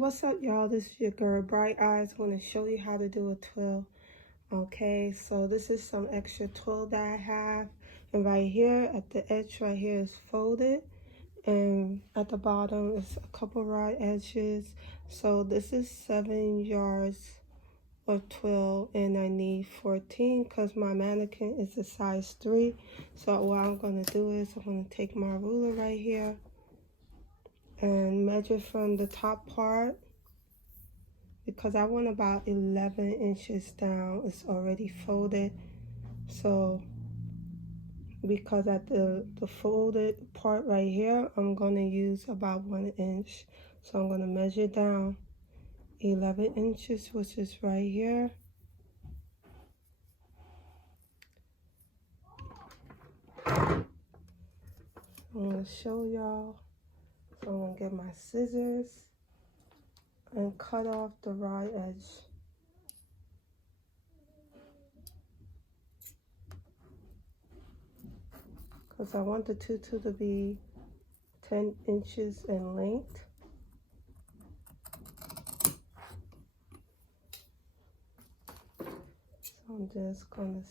what's up, y'all? This is your girl, Bright Eyes. I'm going to show you how to do a twill. Okay, so this is some extra twill that I have. And right here, at the edge right here is folded. And at the bottom is a couple right edges. So this is 7 yards of twill. And I need 14 because my mannequin is a size 3. So what I'm going to do is I'm going to take my ruler right here and measure from the top part, because I want about 11 inches down. It's already folded, so because at the folded part right here, I'm going to use about 1 inch. So I'm going to measure down 11 inches, which is right here. I'm going to show y'all. So I'm going to get my scissors and cut off the right edge. Because I want the tutu to be 10 inches in length. So I'm just going to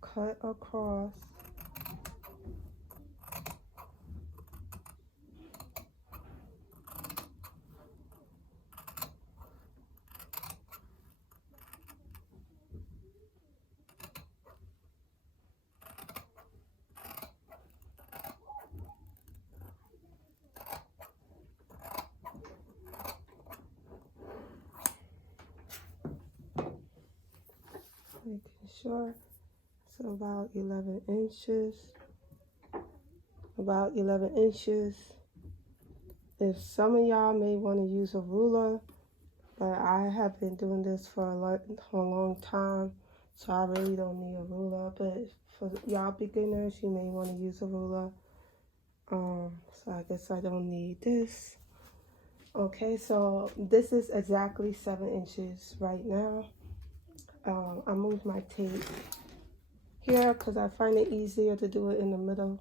cut across. Making sure it's about 11 inches. About 11 inches. If some of y'all may want to use a ruler, but I have been doing this for a long time, so I really don't need a ruler. But for y'all beginners, you may want to use a ruler. So I guess I don't need this. Okay, so this is exactly 7 inches right now. I moved my tape here because I find it easier to do it in the middle.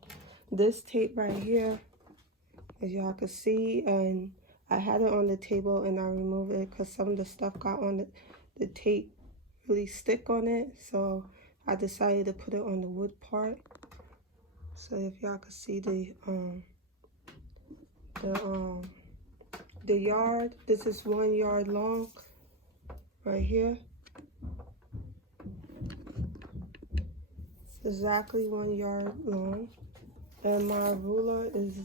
This tape right here, as y'all can see, and I had it on the table and I removed it because some of the stuff got on the tape really stick on it, so I decided to put it on the wood part. So if y'all can see the yard, this is 1 yard long right here. It's exactly 1 yard long, and my ruler is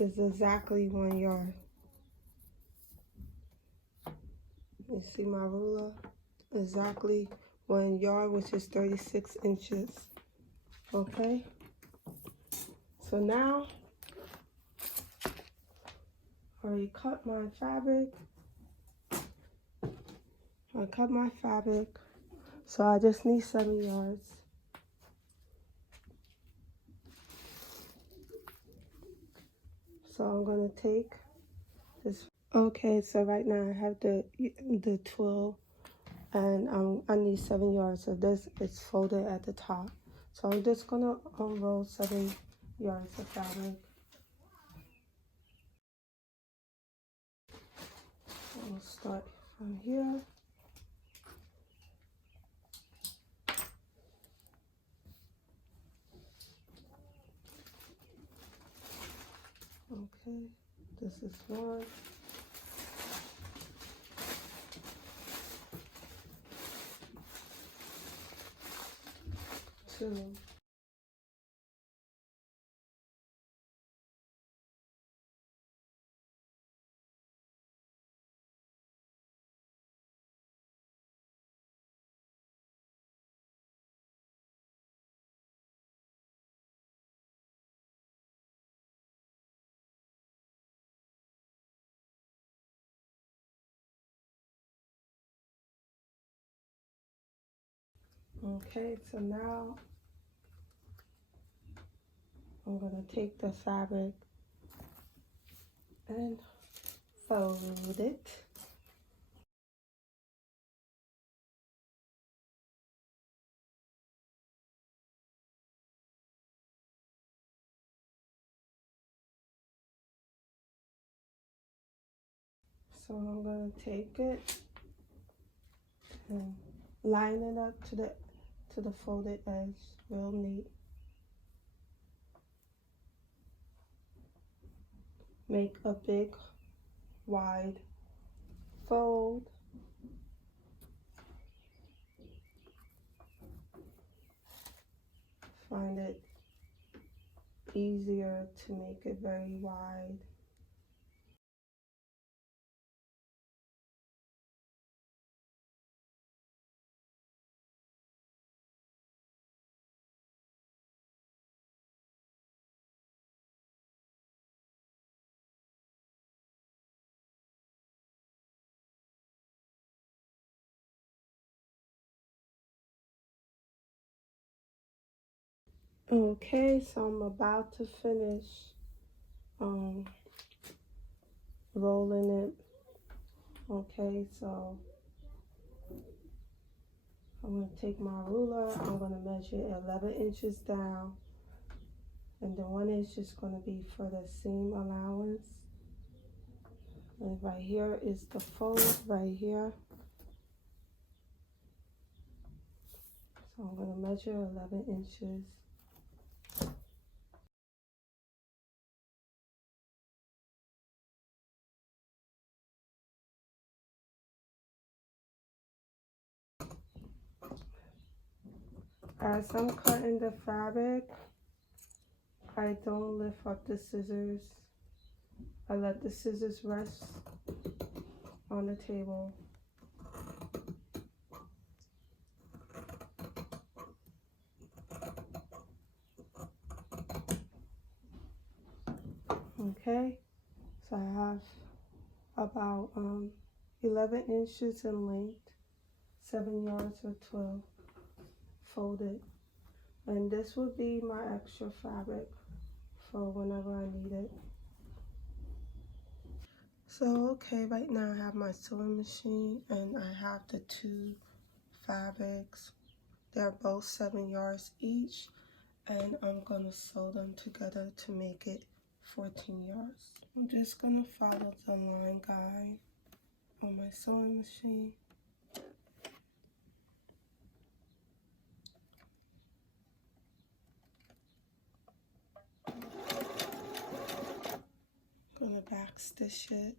exactly 1 yard. You see my ruler? Exactly 1 yard, which is 36 inches. Okay? So now, I already cut my fabric. I cut my fabric. So I just need 7 yards. So I'm going to take this. Okay, so right now I have the twill, and I need 7 yards. So this is folded at the top. So I'm just gonna unroll 7 yards of fabric. We'll start from here. Okay, this is 1. 2. Okay, so now I'm gonna take the fabric and fold it. So I'm gonna take it and line it up to the folded edge real neat. Make a big wide fold. Find it easier to make it very wide. Okay, so I'm about to finish rolling it. Okay, so I'm going to take my ruler. I'm going to measure 11 inches down, and then 1 inch is going to be for the seam allowance. And right here is the fold right here. So I'm going to measure 11 inches. As I'm cutting the fabric, I don't lift up the scissors. I let the scissors rest on the table. Okay, so I have about 11 inches in length, 7 yards or 12 folded. And this would be my extra fabric for whenever I need it. So, okay, right now I have my sewing machine and I have the two fabrics. They're both 7 yards each, and I'm gonna sew them together to make it 14 yards. I'm just gonna follow the line guide on my sewing machine. Gonna back stitch it.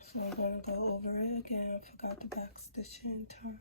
So I'm gonna go over it again. I forgot to back stitch it in time.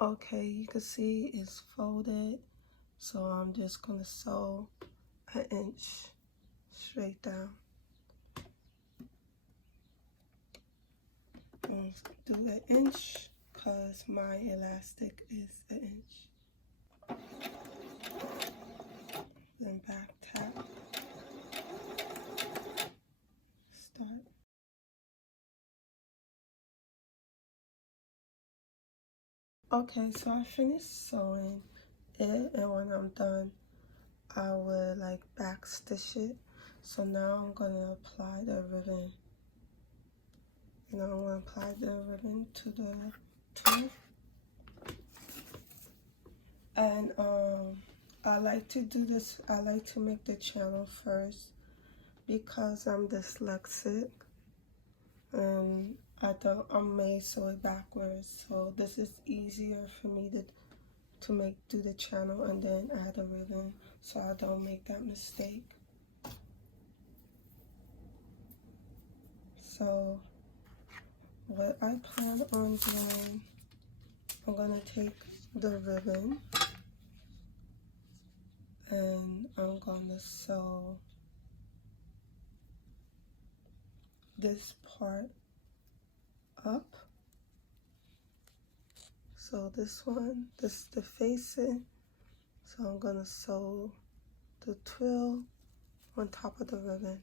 Okay, you can see it's folded, so I'm just gonna sew an inch straight down. I'm gonna do an inch because my elastic is an inch. Then back tap. Start. Okay, so I finished sewing it, and when I'm done, I would like back stitch it. So now I'm gonna apply the ribbon. You know, I'm gonna apply the ribbon to the tool. And I like to do this, I like to make the channel first because I'm dyslexic and I may sew it backwards. So this is easier for me to do the channel and then add a ribbon so I don't make that mistake. So what I plan on doing, I'm gonna take the ribbon and I'm gonna sew this part up. So this one, this is the facing. So I'm gonna sew the twill on top of the ribbon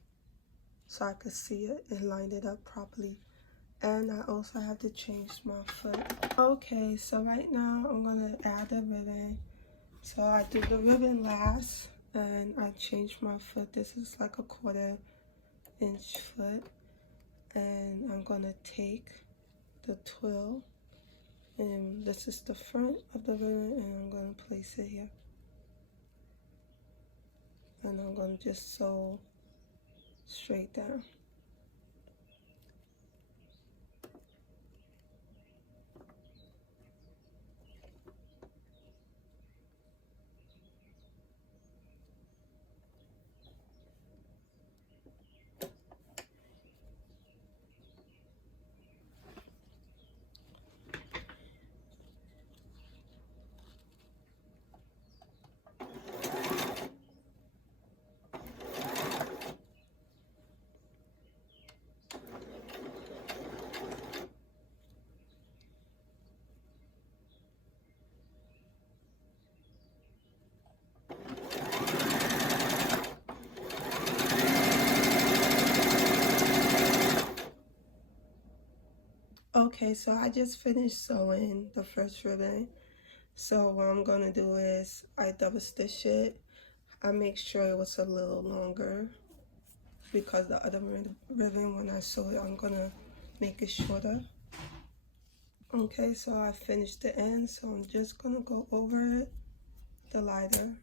so I could see it and line it up properly. And I also have to change my foot. Okay, so right now I'm gonna add the ribbon. So I do the ribbon last and I change my foot. This is like a 1/4 inch foot. And I'm gonna take the twill, and this is the front of the ribbon, and I'm gonna place it here. And I'm gonna just sew straight down. Okay, so I just finished sewing the first ribbon. So what I'm gonna do is I double stitch it. I make sure it was a little longer because the other ribbon, when I sew it, I'm gonna make it shorter. Okay, so I finished the end, so I'm just gonna go over it, the lighter.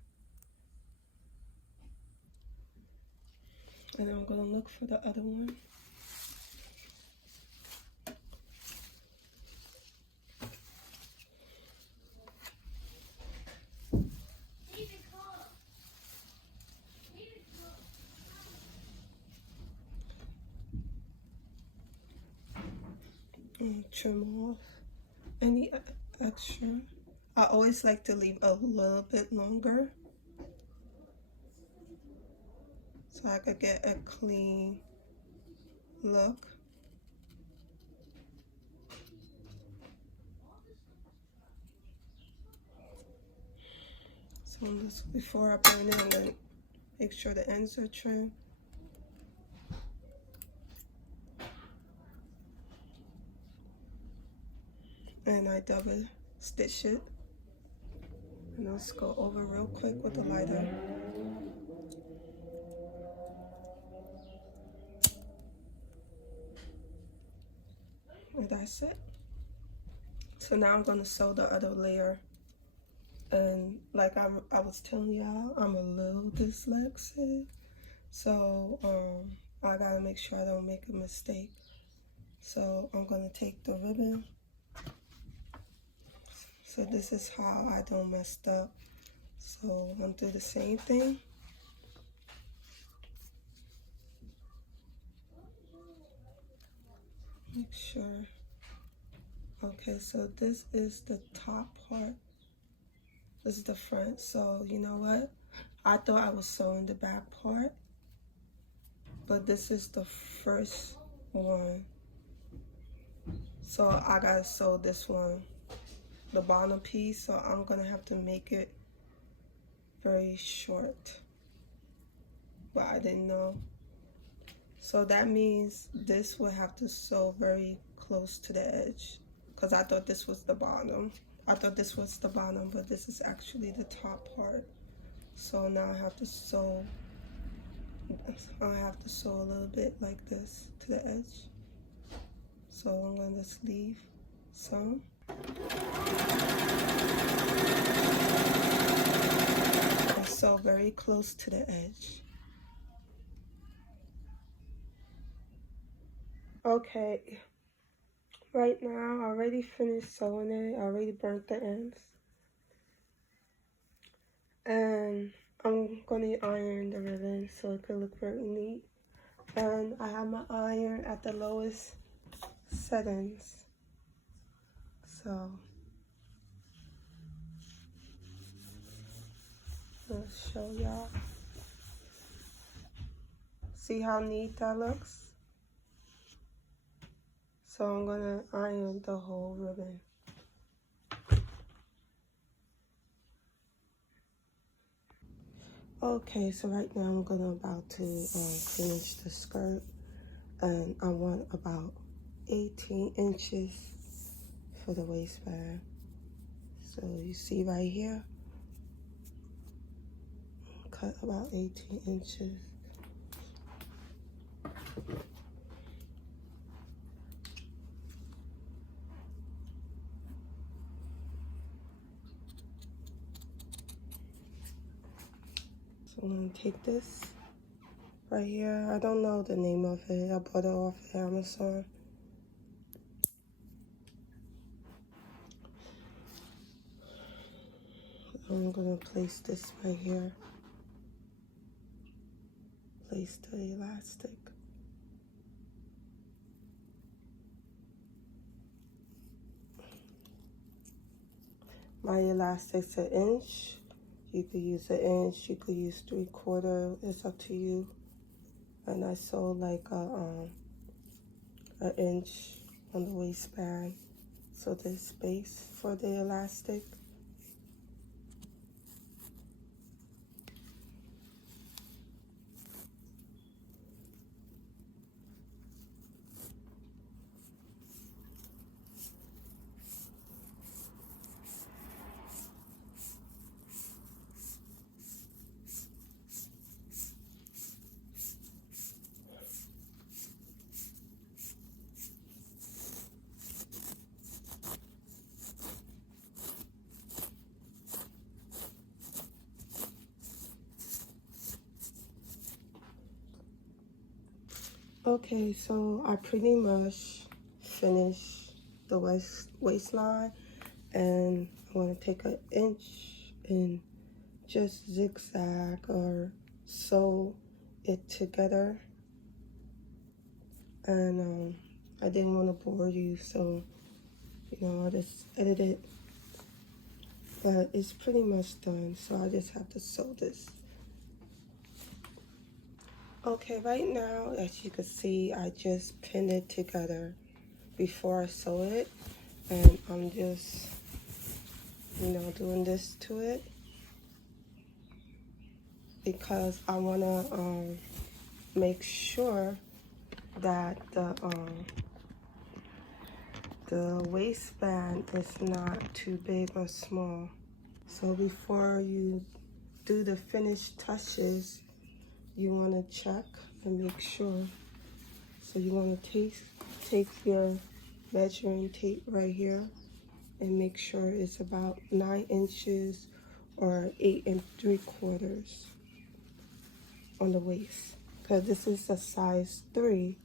And I'm gonna look for the other one. And trim off any extra. I always like to leave a little bit longer so I could get a clean look. So before I burn it, I'm gonna make sure the ends are trimmed. And I double stitch it. And let's go over real quick with the lighter. And that's it. So now I'm gonna sew the other layer. And like I was telling y'all, I'm a little dyslexic. So I gotta make sure I don't make a mistake. So I'm gonna take the ribbon. So this is how I don't mess up. So I'm gonna do the same thing. Make sure. Okay, so this is the top part. This is the front. So you know what? I thought I was sewing the back part, but this is the first one. So I gotta sew this one, the bottom piece. So I'm gonna have to make it very short, but I didn't know. So that means this will have to sew very close to the edge, because I thought this was the bottom. I thought this was the bottom, but this is actually the top part. So now I have to sew a little bit like this to the edge. So I'm going to just leave some. And sew very close to the edge. Okay, right now I already finished sewing it. I already burnt the ends. And I'm gonna iron the ribbon so it could look very neat. And I have my iron at the lowest settings. So I'll show y'all. See how neat that looks? So I'm gonna iron the whole ribbon. Okay, so right now I'm about to finish the skirt, and I want about 18 inches for the waistband. So you see right here, cut about 18 inches. So I'm gonna take this right here. I don't know the name of it. I bought it off Amazon. I'm gonna place this right here. Place the elastic. My elastic's 1 inch. You could use 1 inch, you could use 3/4, it's up to you. And I sewed like a 1 inch on the waistband, so there's space for the elastic. Okay, so I pretty much finished the waistline, and I want to take 1 inch and just zigzag or sew it together. And I didn't want to bore you, so I just edited, but it's pretty much done, so I just have to sew this. Okay, right now, as you can see, I just pinned it together before I sew it, and I'm just, doing this to it because I want to make sure that the waistband is not too big or small. So before you do the finished touches, you want to check and make sure. So you want to take your measuring tape right here and make sure it's about 9 inches or 8 3/4 on the waist, because this is a size 3.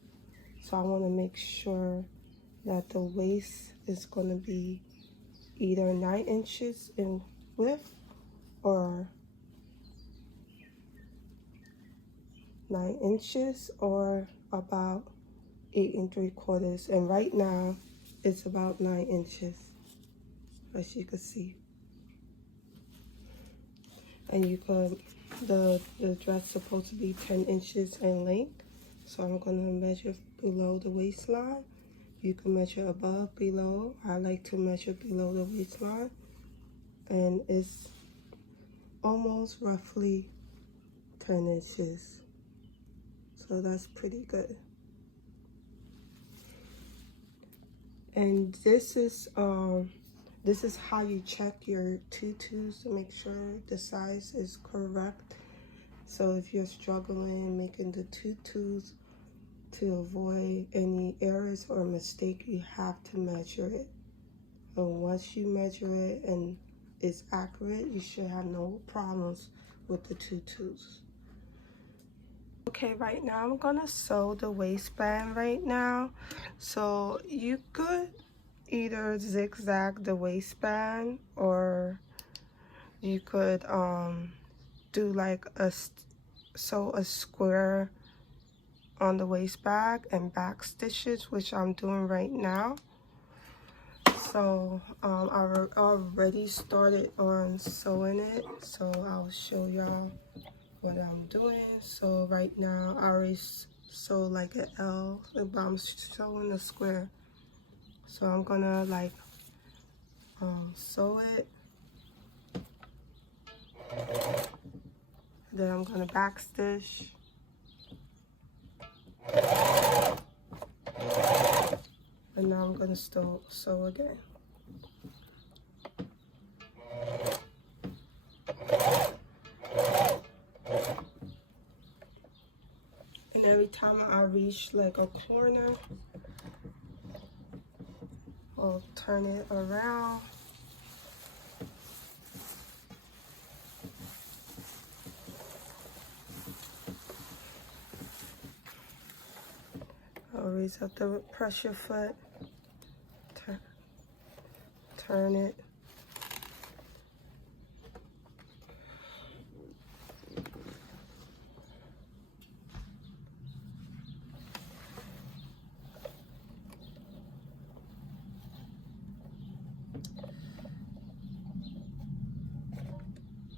So I want to make sure that the waist is going to be either 9 inches in width or 9 inches or about 8 3/4. And right now it's about 9 inches, as you can see. And you could, the dress is supposed to be 10 inches in length. So I'm going to measure below the waistline. You can measure above, below. I like to measure below the waistline. And it's almost roughly 10 inches. So that's pretty good. And this is how you check your tutus to make sure the size is correct. So if you're struggling making the tutus, to avoid any errors or mistake, you have to measure it. And once you measure it and it's accurate, you should have no problems with the tutus. Okay, right now I'm gonna sew the waistband right now. So you could either zigzag the waistband, or you could do like sew a square on the waist bag and back stitches, which I'm doing right now. So I already started on sewing it, so I'll show y'all what I'm doing. So right now I already sew like an L, but I'm sewing a square. So I'm gonna like sew it, Then I'm gonna backstitch. And now I'm gonna sew again. And every time I reach like a corner, I'll turn it around. I'll raise up the pressure foot, turn it.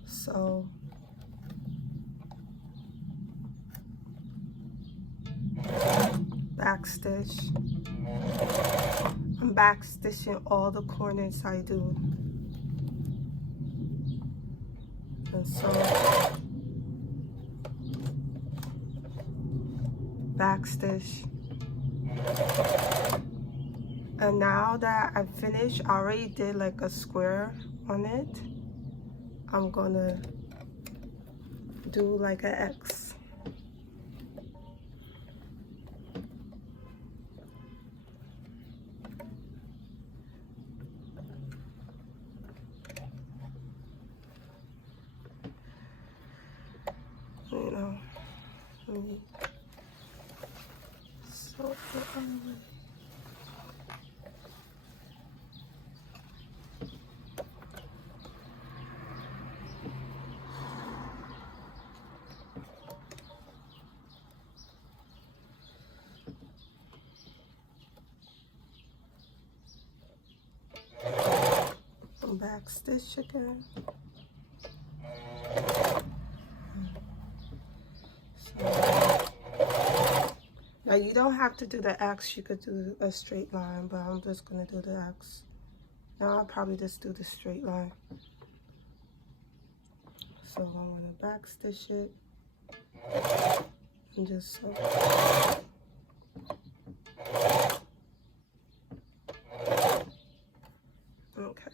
So backstitch. I'm backstitching all the corners I do. And so backstitch. And now that I finished, I already did like a square on it. I'm gonna do like an X. You know, let me sew it on. Backstitch again. So, now you don't have to do the X, you could do a straight line, but I'm just gonna do the X. Now I'll probably just do the straight line. So I'm gonna backstitch it and just sew. Okay.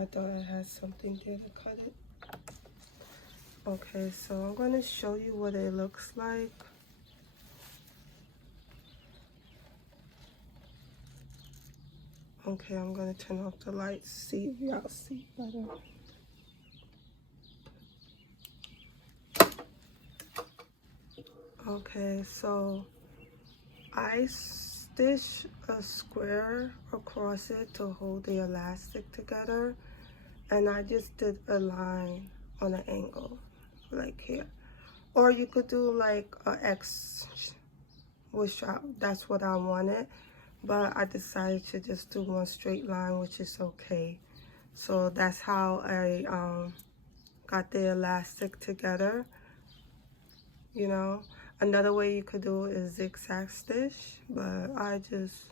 I thought I had something there to cut it. Okay, so I'm going to show you what it looks like. Okay, I'm going to turn off the lights, see if y'all see better. Okay, so I stitch a square across it to hold the elastic together, and I just did a line on an angle like here, or you could do like a X, which that's what I wanted, but I decided to just do one straight line, which is okay. So that's how I got the elastic together. You know, another way you could do is zigzag stitch, but I just,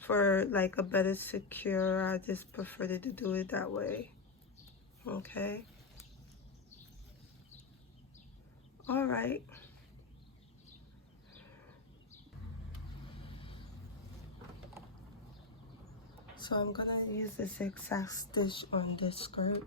for like a better secure, I just prefer to do it that way. Okay. All right. So I'm gonna use the zigzag stitch on this skirt.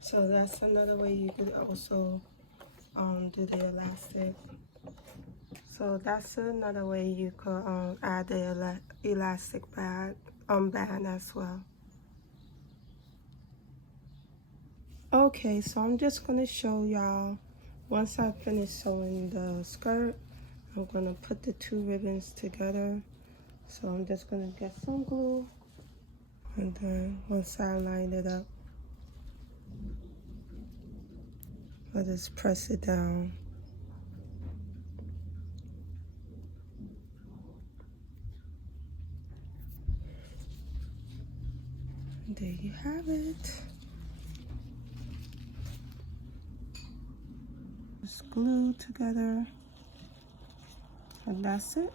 So that's another way you could also do the elastic. So that's another way you could add the elastic band as well. Okay, so I'm just gonna show y'all, once I finish sewing the skirt, I'm gonna put the two ribbons together. So I'm just gonna get some glue And then once I line it up, I just press it down. And there you have it. Just glue together. And that's it.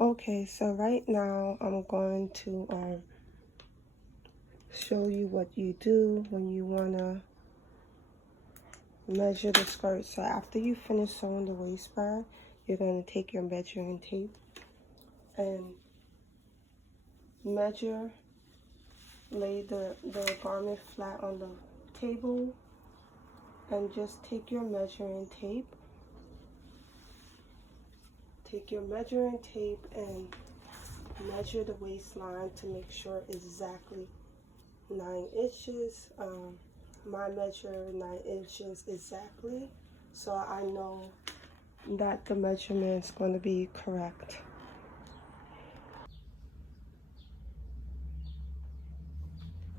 Okay, so right now I'm going to show you what you do when you want to measure the skirt. So after you finish sewing the waistband, you're going to take your measuring tape and measure, lay the garment flat on the table, and just take your measuring tape. Take your measuring tape and measure the waistline to make sure exactly 9 inches. My measure 9 inches exactly, so I know that the measurement is going to be correct.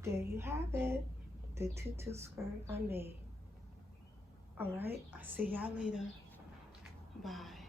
There you have it, the tutu skirt I made. Alright, I'll see y'all later. Bye.